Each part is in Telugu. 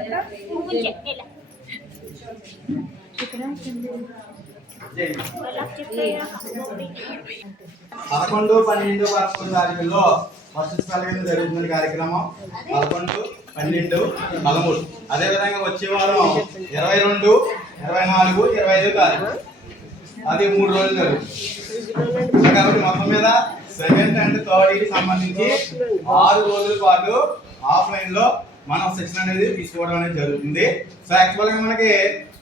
11, 12, 11 తారీఖుల్లో ఫస్ట్ స్పెల్లింగ్ జరుగుతుంది కార్యక్రమం 11, 12, 13. అదేవిధంగా వచ్చే వారం 22, 24, 25 తారీఖు అది 3 రోజులు జరుగుతుంది. కాబట్టి మొత్తం మీద 7th and 3rd కి సంబంధించి 6 రోజుల పాటు ఆఫ్లైన్ లో మనం సెక్షన్ అనేది తీసుకోవడం అనేది జరుగుతుంది. సో యాక్చువల్గా మనకి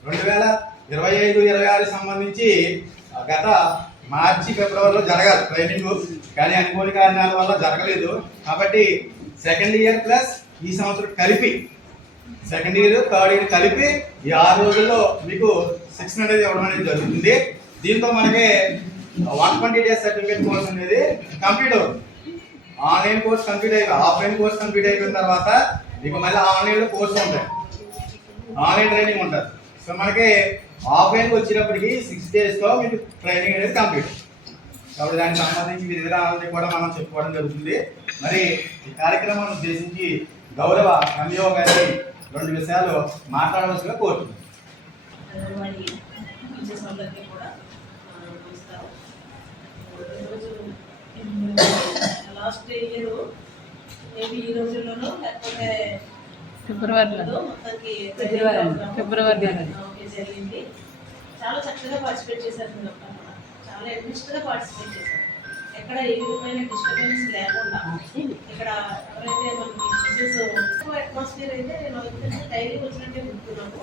2025, 26 సంబంధించి గత మార్చి, ఫిబ్రవరిలో జరగాలి ట్రైనింగ్, కానీ అనుకోని కారణాల వల్ల జరగలేదు. కాబట్టి సెకండ్ ఇయర్ ప్లస్ ఈ సంవత్సరం కలిపి, సెకండ్ ఇయర్, థర్డ్ ఇయర్ కలిపి ఈ 6 రోజుల్లో మీకు శిక్షణ అనేది ఇవ్వడం అనేది జరుగుతుంది. దీంతో మనకి 120 days సర్టిఫికేట్ కోర్స్ అనేది కంప్లీట్ అవుతుంది. ఆన్లైన్ కోర్స్ కంప్లీట్ అయిపోయి ఆఫ్లైన్ కోర్స్ కంప్లీట్ అయిపోయిన తర్వాత మీకు మళ్ళీ ఆన్లైన్లో కోర్సు ఉంటాయి, ఆన్లైన్ ట్రైనింగ్ ఉంటుంది. సో మనకి ఆఫ్లైన్కి వచ్చినప్పటికీ 6 daysతో మీకు ట్రైనింగ్ అనేది కంప్లీట్. కాబట్టి దానికి సంబంధించి విధి విధానాలని కూడా మనం చెప్పుకోవడం జరుగుతుంది. మరి ఈ కార్యక్రమాన్ని ఉద్దేశించి గౌరవ ఎంఈఓ గారి 2 విషయాలు మాట్లాడవలసిగా కోరుతున్నాను. లాస్ట్ ఇయర్ మేబీ ఈ రోజుల్లోనూ లేకపోతే ఫిబ్రవరి జరిగింది. చాలా చక్కగా పార్టిసిపేట్ చేశారు, చాలా ఇంట్రెస్ట్గా పార్టిసిపేట్ చేశారు. ఎక్కడ ఏ విధమైన డిస్టర్బెన్స్ లేకుండా ఇక్కడ ఎవరైతే మనకి అట్మాస్ఫియర్ అయితే నేను డైలీ వచ్చినట్టే గుర్తున్నాము.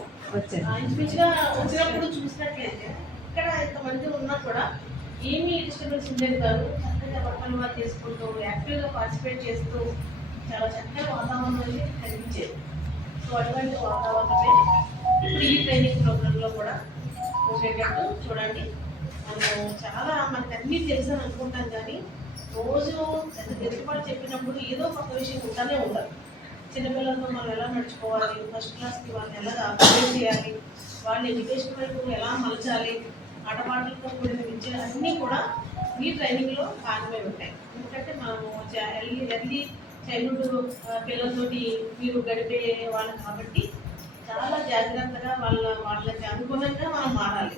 ఇంచుమించుగా వచ్చినప్పుడు చూసినట్లయితే ఇక్కడ ఇంతమంది ఉన్నా కూడా ఏమీ డిస్టర్బెన్స్ ఉండేది కాదు. చక్కగా పక్కన వారు చేసుకుంటూ యాక్టివ్గా పార్టిసిపేట్ చేస్తూ చాలా చక్కగా వాతావరణం అనేది కనిపించేది. సో అటువంటి వాతావరణమే ఇప్పుడు ఈ ట్రైనింగ్ ప్రోగ్రాంలో కూడా ఉండేటట్టు చూడండి. మనం చాలా మనకి అన్నీ తెలుసు అని అనుకుంటాం, కానీ రోజు ఎదుటిపాటు చెప్పినప్పుడు ఏదో కొత్త విషయం ఉంటానే ఉండాలి. చిన్నపిల్లలతో మనం ఎలా నడుచుకోవాలి, ఫస్ట్ క్లాస్కి వాళ్ళని ఎలా అప్డేట్ చేయాలి, వాళ్ళ ఎడ్యుకేషన్ వైపు ఎలా మలచాలి, ఆటపాటలతో కూడిన విద్య అన్నీ కూడా ఈ ట్రైనింగ్లో భాగమే ఉంటాయి. ఎందుకంటే మనము ఎర్లీ చైల్డ్హుడ్ పిల్లలతోటి మీరు గడిపే వాళ్ళు కాబట్టి చాలా జాగ్రత్తగా వాళ్ళకి అనుగుణంగా మనం మారాలి.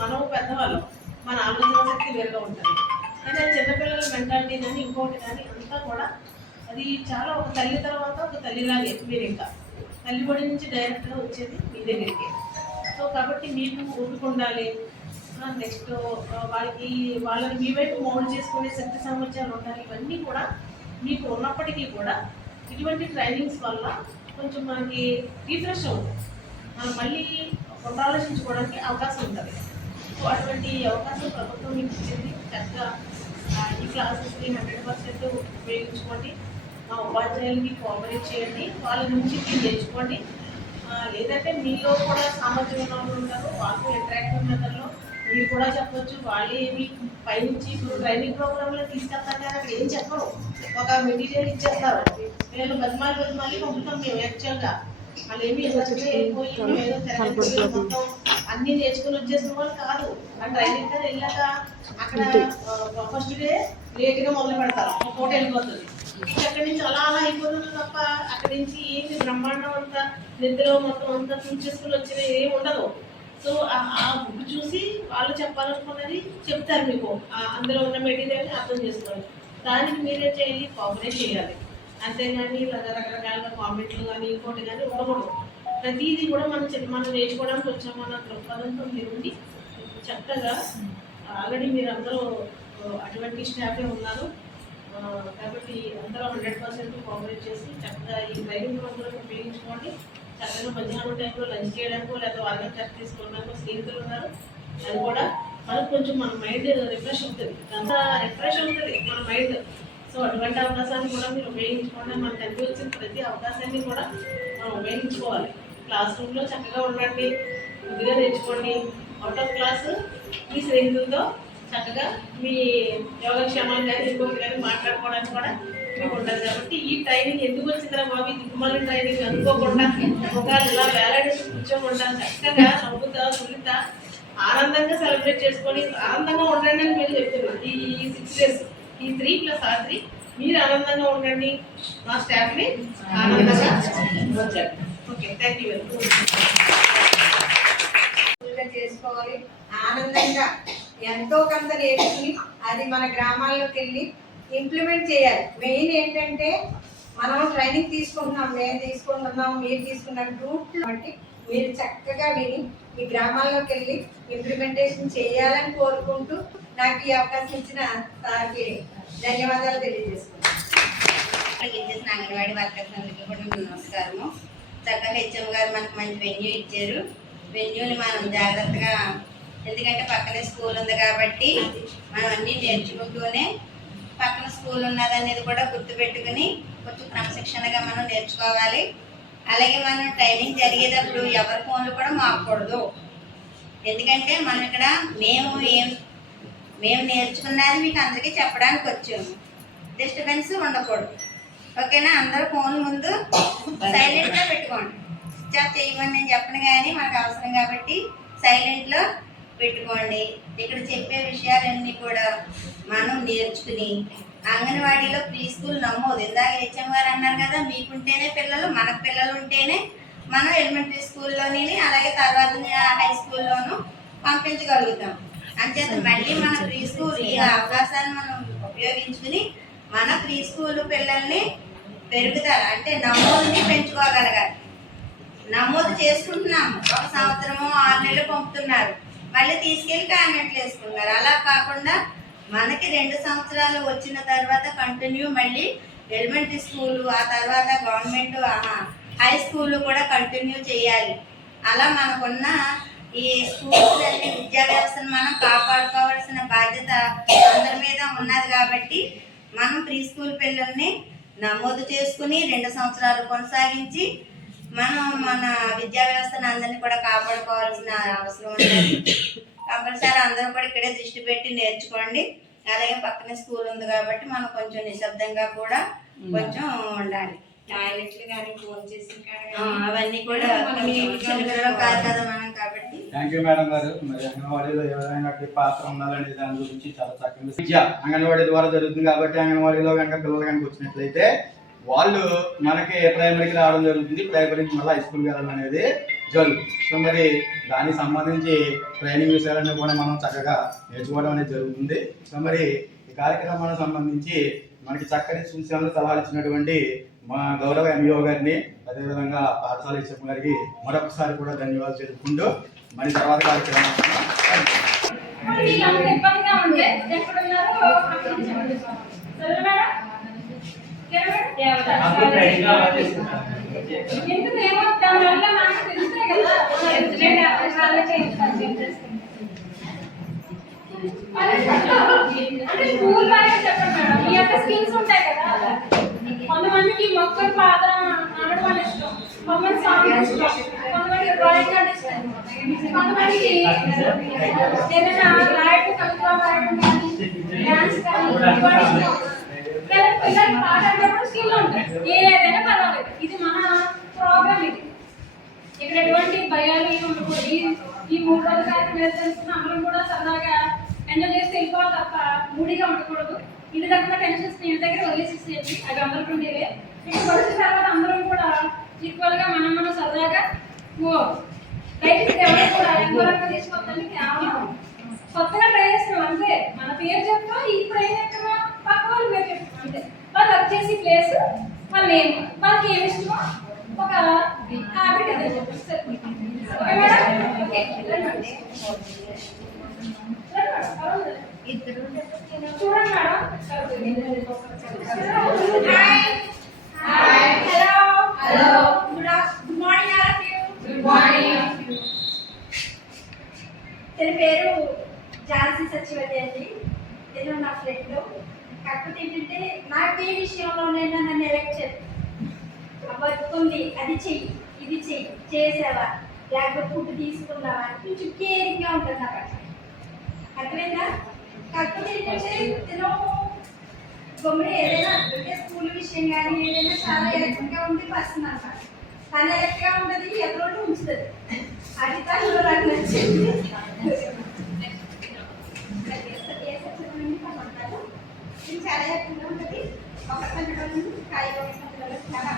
మనం పెద్దవాళ్ళం, మన ఆలోచన శక్తి వేరుగా ఉంటుంది. కానీ చిన్నపిల్లల మెంటాలిటీ కానీ ఇంకోటి కానీ అంతా కూడా అది చాలా ఒక తల్లి తర్వాత ఒక తల్లిలాగే మీరు ఇంకా తల్లి బడి నుంచి డైరెక్ట్గా వచ్చేది మీ దగ్గరికి. సో కాబట్టి మీకు ఓపిక ఉండాలి. నెక్స్ట్ వాళ్ళని మీ వైపు మౌల్డ్ చేసుకునే శక్తి సామర్థ్యాలు ఉండాలి. ఇవన్నీ కూడా మీకు ఉన్నప్పటికీ కూడా ఇటువంటి ట్రైనింగ్స్ వల్ల కొంచెం మనకి రీఫ్రెష్ అవుతుంది, మనం మళ్ళీ పునరాలోచించుకోవడానికి అవకాశం ఉంటుంది. సో అటువంటి అవకాశం ప్రభుత్వం మీకు ఇచ్చింది. చక్కగా ఈ క్లాసెస్ని 100% ఉపయోగించుకోండి. మా ఉపాధ్యాయులకి కోఆపరేట్ చేయండి, వాళ్ళ నుంచి మీరు నేర్చుకోండి. లేదంటే మీలో కూడా సామర్థ్యం ఉన్న వాళ్ళు ఉంటారు, వాళ్ళతో ఇంటరాక్టివ్ మెథడ్లో మీరు కూడా చెప్పొచ్చు. వాళ్ళే ఏమి పైనుంచి ఇప్పుడు ట్రైనింగ్ ప్రోగ్రాంలో తీసుకెళ్తారు కానీ అక్కడ ఏం చెప్పరు, ఒక మెటీరియల్ ఇచ్చేస్తారు. నేను బతిమాలి పంపుతాం మేము. యాక్చువల్గా వాళ్ళు ఏమి అయిపోయి మొత్తం అన్నీ నేర్చుకుని వచ్చేసిన వాళ్ళు కాదు. ఆ ట్రైనింగ్ కానీ వెళ్ళాక అక్కడ ఫస్ట్ డే లేట్గా మొదలు పెడతారు, ఒక పూట వెళ్ళిపోతుంది. అక్కడి నుంచి అలా అయిపోతుంది తప్ప అక్కడి నుంచి ఏమి బ్రహ్మాండం అంతా నిద్రలో మొత్తం అంతా చూసేసుకుని వచ్చిన ఏమి ఉండదు. సో ఆ బుక్ చూసి వాళ్ళు చెప్పాలనుకున్నది చెప్తారు మీకు, అందులో ఉన్న మెటీరియల్ని అర్థం చేసుకోవాలి. దానికి మీరే చేయాలి, కోఆపరేట్ చేయాలి. అంతేగాని రకరకాలుగా కామెంట్లు కానీ ఇంకోటి కానీ ఉండకూడదు. ప్రతిదీ కూడా మనం నేర్చుకోవడానికి వచ్చామన్న దృక్పథంతో మీరు ఉండి చక్కగా ఆల్రెడీ మీరు అందరూ అటువంటి స్టాఫే ఉన్నారు. కాబట్టి అందరూ 100% కోఆపరేట్ చేసి చక్కగా ఈ ట్రైనింగ్ ప్రోగ్రామ్ ఉపయోగించుకోండి. చక్కగా మధ్యాహ్నం టైంలో లంచ్ చేయడానికో లేదా వాళ్ళని చెక్ తీసుకోవడానికో స్నేహితులు ఉన్నారు. అది కూడా మనకు కొంచెం మన మైండ్ రిఫ్రెష్ అవుతుంది, అంతా రిఫ్రెష్ అవుతుంది మన మైండ్. సో అటువంటి అవకాశాన్ని కూడా మీరు ఉపయోగించుకోండి. మనకు అన్ని వచ్చిన ప్రతి అవకాశాన్ని కూడా మనం ఉపయోగించుకోవాలి. క్లాస్ రూమ్లో చక్కగా ఉండండి, కొద్దిగా నేర్చుకోండి. అవుట్ ఆఫ్ క్లాస్ మీ స్నేహితులతో చక్కగా మీ యోగక్షేమాలు కానీ ఇంకొకటి కానీ మాట్లాడుకోవడానికి కూడా మీకు ఉంటుంది. కాబట్టి ఈ ట్రైనింగ్ ఎందుకు వచ్చిందా బాబు, దిక్కుమాలిన ట్రైనింగ్ అనుకోకుండా ఒకవేళ ఇలా వేలాడేసి కూర్చోకుండా చక్కగా నవ్వుతా సున్నిత ఆనందంగా సెలబ్రేట్ చేసుకొని ఆనందంగా ఉండండి అని మీరు చెప్తున్నాను. ఈ 6 days ఈ 3+R3 మీరు ఆనందంగా ఉండండి, మా స్టాఫ్ని ఆనందంగా ఉంచండి. Okay, thank you. చేసుకోవాలి, ఆనందంగా ఎంతో కొంత నేర్చుకుని అది మన గ్రామాల్లోకి వెళ్ళి ఇంప్లిమెంట్ చేయాలి. మెయిన్ ఏంటంటే మనం ట్రైనింగ్ తీసుకుంటున్నాం, మేము తీసుకుంటున్నాం, మీరు తీసుకున్నాం గ్రూప్ బట్టి మీరు చక్కగా విని ఈ గ్రామాల్లోకి వెళ్ళి ఇంప్లిమెంటేషన్ చేయాలని కోరుకుంటూ నాకు ఈ అవకాశం ఇచ్చిన సార్కి ధన్యవాదాలు తెలియజేసుకుంటాను. ఇచ్చేసిన అంగన్వాడీ వర్కర్స్ అందరికీ కూడా నమస్కారము. చక్కగా హెచ్ఎం గారు మనకు మంచి వెన్యూ ఇచ్చారు. వెన్యూని మనం జాగ్రత్తగా, ఎందుకంటే పక్కనే స్కూల్ ఉంది కాబట్టి మనం అన్నీ నేర్చుకుంటూనే పక్కన స్కూల్ ఉన్నదనేది కూడా గుర్తుపెట్టుకుని కొంచెం క్రమశిక్షణగా మనం నేర్చుకోవాలి. అలాగే మనం ట్రైనింగ్ జరిగేటప్పుడు ఎవరి ఫోన్లు కూడా మాకూడదు. ఎందుకంటే మనం ఇక్కడ మేము నేర్చుకున్నది మీకు అందరికీ చెప్పడానికి వచ్చాము. డిస్టర్బెన్స్ ఉండకూడదు, ఓకేనా? అందరూ ఫోన్ ముందు సైలెంట్గా పెట్టుకోండి. స్విచ్ ఆఫ్ చేయమని నేను చెప్పను, కానీ మనకు అవసరం కాబట్టి సైలెంట్లో పెట్టుకోండి. ఇక్కడ చెప్పే విషయాలన్నీ కూడా మనం నేర్చుకుని అంగన్వాడీలో ప్రీ స్కూల్ నమోదు, ఇందాక హెచ్ఎం గారు అన్నారు కదా, మీకుంటేనే పిల్లలు, మనకు పిల్లలు ఉంటేనే మనం ఎలిమెంటరీ స్కూల్లోని అలాగే తర్వాత హై స్కూల్లోనూ పంపించగలుగుతాం. అంచేత మళ్ళీ మన ప్రీ స్కూల్ ఈ అవకాశాన్ని మనం ఉపయోగించుకుని మన ప్రీ స్కూల్ పిల్లల్ని పెరుగుదల అంటే నమోదుని పెంచుకోగలగాలి. నమోదు చేసుకుంటున్నాము, ఒక సంవత్సరము 6 నెలలు పంపుతున్నారు, మళ్ళీ తీసుకెళ్ళి కామెంట్లు వేసుకుంటున్నారు. అలా కాకుండా మనకి 2 సంవత్సరాలు వచ్చిన తర్వాత కంటిన్యూ మళ్ళీ ఎలిమెంటరీ స్కూలు, ఆ తర్వాత గవర్నమెంట్ హై స్కూల్ కూడా కంటిన్యూ చేయాలి. అలా మనకున్న ఈ స్కూల్స్ అన్ని విద్యా వ్యవస్థను మనం కాపాడుకోవాల్సిన బాధ్యత అందరి మీద ఉన్నది. కాబట్టి మనం ప్రీ స్కూల్ పిల్లల్ని నమోదు చేసుకుని 2 సంవత్సరాలు కొనసాగించి మనం మన విద్యా వ్యవస్థను అందరినీ కూడా కాపాడుకోవాల్సిన అవసరం ఉంటుంది. కంపల్సరీ అందరూ కూడా ఇక్కడే దృష్టి పెట్టి నేర్చుకోండి. అలాగే పక్కనే స్కూల్ ఉంది కాబట్టి మనం కొంచెం నిశ్శబ్దంగా కూడా కొంచెం ఉండాలి. టాయిలెట్లు కానీ ఫోన్ చేసి అవన్నీ కూడా చిన్నపిల్లలు కాదు కదా మనం కాబట్టి. థ్యాంక్ యూ మేడం గారు. మరి అంగన్వాడీలో ఏ విధంగా పాత్ర ఉండాలనే దాని గురించి చాలా చక్కగా విద్య అంగన్వాడీ ద్వారా జరుగుతుంది. కాబట్టి అంగన్వాడీలో కనుక పిల్లలు కనుక వచ్చినట్లయితే వాళ్ళు మనకి ప్రైమరీకి రావడం జరుగుతుంది, ప్రైమరీకి మళ్ళీ హై స్కూల్కి వెళ్ళడం అనేది జరుగుతుంది. సో మరి దానికి సంబంధించి ట్రైనింగ్ విషయాలన్నీ కూడా మనం చక్కగా నేర్చుకోవడం అనేది జరుగుతుంది. సో మరి ఈ కార్యక్రమానికి సంబంధించి మనకి చక్కటి సూచనలు సలహాలు ఇచ్చినటువంటి మా గౌరవ ఎంఈఓ గారిని, అదేవిధంగా పాఠశాల హెచ్ఎం గారికి మరొకసారి కూడా ధన్యవాదాలు తెలుపుకుంటూ మరి తర్వాత కార్యక్రమం స్కిల్స్ ఉంటాయి కదా, కొంతమందికి మొక్కలు పాదం ఆడడం ఇష్టం, కొంతమంది సాంగ్ ఇష్టం, కొంతమందికి డ్రాయింగ్ అంటే ఇష్టం, కొంతమందికి ఏదైనా రాయడం కవిత్వ రాయడం కానీ డాన్స్ కానీ ఇష్టం. పిల్లలకి పాట అంటే స్కిల్ ఉంటాయి, ఏదైనా పర్వాలేదు. ఇది మన ప్రోగ్రామ్. ఇది ఇక్కడ ఎటువంటి భయాలు ఏమి ఉండకూడదు. ఈ 3 రోజుల కార్యక్రమం తెలుసుకున్న అందరం కూడా సరదాగా ఎంజాయ్ చేసి వెళ్ళిపోవాలి తప్ప మూడీగా ఉండకూడదు. ఇంటి దగ్గర టెన్షన్స్ ఇంటి దగ్గర వదిలేసేసేయండి, అవి అందరికీ ఉండేవే. ఇక్కడ వచ్చిన తర్వాత అందరం కూడా ఈక్వల్గా మనం సరదాగా బయటికి ఎవరు కూడా ఎంతవరకు తీసుకొద్దని కేవలం కొత్తగా ట్రై చేస్తున్నాం అంతే. మన పేరు చెప్తాం, ఇప్పుడు ఏం చెప్తామో పక్క వాళ్ళు పేరు చెప్తాం అంతే. వాళ్ళు వచ్చేసి ప్లేస్, వాళ్ళ నేమ్, వాళ్ళకి ఏమి ఇష్టమో ఒక హ్యాబిట్ అదే చెప్తాం. Okay madam? ఓకే చూడండి madam. Hello, good morning all of you. Good morning. తన పేరు ఝాన్సీ సచివతి అండి. నేను నా ఫ్రెండ్. కాకపోతే ఏంటంటే నాకు ఏ విషయంలోనైనా నన్ను ఎలక్ట్ చేస్తాను, వర్క్ ఉంది అది చెయ్యి, ఇది చెయ్యి, చేసావా లేకపోతే ఫుడ్ తీసుకున్నావా, కొంచెం కేరింగ్గా ఉంటుంది నాకు. అర్థమైందా? కాకపోతే ఏంటంటే నేను గమ్మున ఏదైనా అంటే స్కూల్ విషయం కానీ ఏదైనా చాలా ఎలక్ట్గా ఉంటే పర్సన్ అనమాట. తను ఎలక్ట్గా ఉంటుంది, ఎక్కడో ఉంచుతుంది. అది తనలో నాకు నచ్చింది. ఇది చాలా ఎలక్ట్గా ఉంటుంది. ఒక సంఘటన కాయగా చాలా